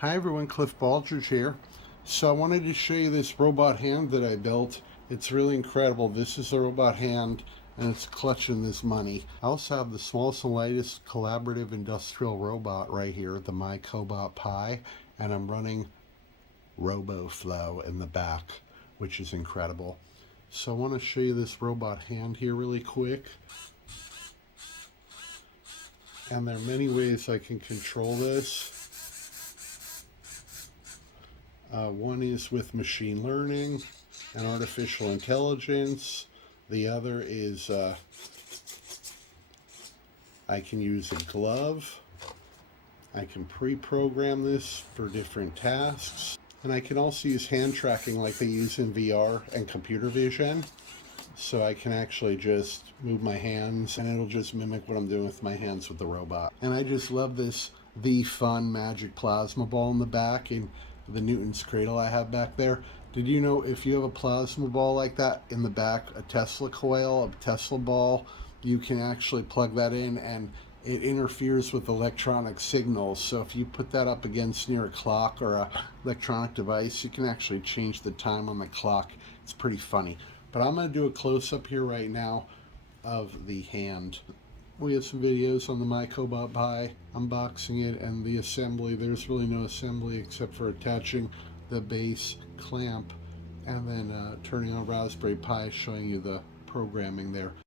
Hi everyone, Cliff Baldridge here. So I wanted to show you this robot hand that I built. It's really incredible. This is a robot hand and it's clutching this money. I also have the smallest and lightest collaborative industrial robot right here, the MyCobot Pi, and I'm running RoboFlow in the back, which is incredible. So I want to show you this robot hand here really quick. And there are many ways I can control this. One is with machine learning and artificial intelligence. The other is I can use a glove. I can pre-program this for different tasks. And I can also use hand tracking like they use in VR and computer vision. So I can actually just move my hands and it'll just mimic what I'm doing with my hands with the robot. And I just love this The Fun Magic Plasma Ball in the back and the Newton's Cradle I have back there. Did you know if you have a plasma ball like that in the back, a Tesla coil, a Tesla ball, you can actually plug that in and it interferes with electronic signals. So if you put that up against near a clock or a electronic device, you can actually change the time on the clock. It's pretty funny. But I'm going to do a close-up here right now of the hand. We have some videos on the MyCobot Pi, unboxing it, and the assembly. There's really no assembly except for attaching the base clamp and then turning on Raspberry Pi, showing you the programming there.